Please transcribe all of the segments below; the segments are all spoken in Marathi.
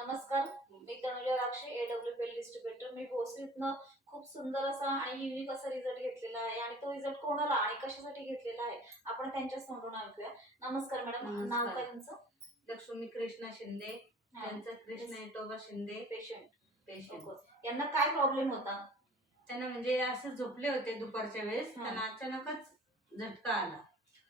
नमस्कार, मी तनुजा राक्षे, AWPL डिस्ट्रीब्युटर. मी भोसरीतनं खूप सुंदर असा आणि युनिक असा रिझल्ट घेतलेला आहे आणि तो रिझल्ट कोणाला आणि कशासाठी घेतलेला आहे आपण त्यांच्याच तोंडून ऐकूया. नमस्कार मॅडम, नाव नमस्कार. काय तुमचं? लक्ष्मी कृष्णा शिंदे. हा. त्यांचा कृष्णा इटोबा शिंदे. पेशंट यांना काय प्रॉब्लेम होता? त्यांना म्हणजे असं झोपले होते दुपारच्या वेळेस, हा. त्यांना अचानकच झटका आला.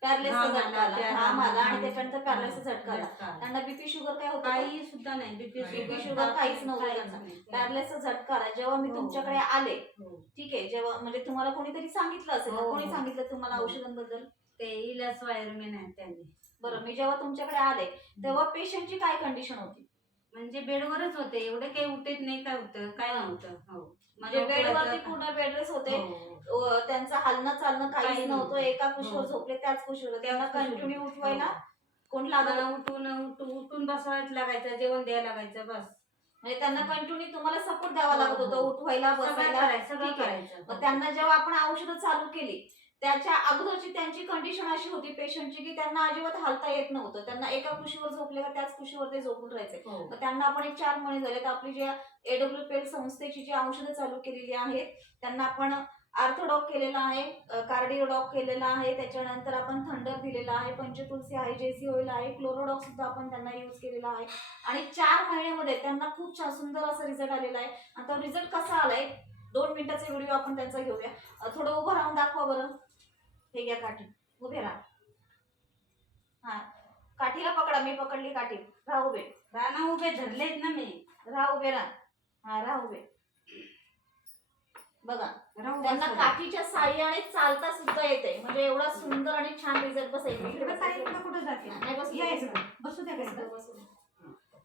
पॅरालिसिसचा घाम झटका आला, आला, घाम आला आणि घाम. त्याच्यानंतर पॅरालिसिसचा झटका आला. झटका आला. त्यांना बीपी शुगर काय होतं? काही सुद्धा नाही. BP शुगर काहीच नव्हतं त्यांना. पॅरालिसिसचा झटका आला. जेव्हा मी हो. तुमच्याकडे आले, हो. ठीक आहे, जेव्हा म्हणजे तुम्हाला कोणीतरी सांगितलं असेल ना, हो. कोणी सांगितलं तुम्हाला हो. औषधांबद्दल? ते इलास वायरमॅन आहे त्यांनी. बरं, मी जेव्हा तुमच्याकडे आले तेव्हा पेशंटची काय कंडिशन होती? म्हणजे बेडवरच होते, एवढे काही उठत नाही, काय होतं काय हा. नव्हतं. हो. म्हणजे बेडवरती पूर्ण बेडरेस्ट होते. हो. त्यांचं हलणं चालणं काहीच काही नव्हतं. नव्हतं. एका कुशीवर हो. झोपले त्याच कुशीवर. त्यांना त्याच कुशीवर. कंटिन्यू उठवायला हो. कोण लागत? मला उठून बसवायच लागायचं, जेवण द्यायला लागायचं, बस. म्हणजे त्यांना कंटिन्यू तुम्हाला सपोर्ट द्यावा लागत होता, हो. उठवायला सगळं बसायला. करायचं, सगळं ठीक आहे. करायचं. मग त्यांना जेव्हा आपण औषधं चालू केली त्याच्या अगोदरची त्यांची कंडिशन अशी होती पेशंटची की त्यांना अजिबात हालता येत नव्हतं. त्यांना एका कुशीवर झोपले का त्याच कुशीवर ते झोपून राहायचे. हो. मग त्यांना आपण एक 4 महिने झाले तर आपली जी AWPL संस्थेची जी औषधं चालू केलेली आहेत त्यांना आपण ऑर्थोडॉक केलेला आहे, कार्डिओडॉक केलेला आहे, त्याच्यानंतर आपण थंडर दिलेला आहे, पंचतुलसी आहे, जेसी ऑइल आहे, क्लोरोडॉक सुद्धा आपण त्यांना यूज केलेला आहे आणि 4 महिन्यामध्ये त्यांना खूप छान सुंदर असा रिझल्ट आलेला आहे. आता रिझल्ट कसा आलाय 2 मिनिटाचा व्हिडिओ आपण त्यांचा घेऊया. थोडं उभं राहून दाखवा बरं. हे घ्या काठी, उभे राहा. हा, काठीला पकडा, मी पकडली काठी. राहा उभे. राणा उभे धरलेत ना मी. राहा उभे राहा. हा, राहा उभे. बघा, राहू त्यांना बसू. काठीच्या साह्याने चालता सुद्धा येते. म्हणजे एवढा सुंदर आणि छान रिझल्ट बसायचा. इकडे साईडला कुठं जाते? नाही, बसू या द्या, इकडं. बसू द्या बसू का द्या, इथं? बसू द्या.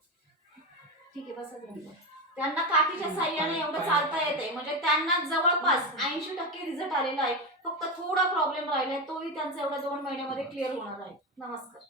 ठीक आहे, बसा तुम्ही. त्यांना काठीच्या साह्याने एवढं चालता येते. म्हणजे त्यांना जवळपास 80% रिझल्ट आलेला आहे. फक्त थोडा प्रॉब्लेम राहिलाय, तोही त्यांचा एवढ्या 2 महिन्यामध्ये क्लिअर होणार आहे. नमस्कार.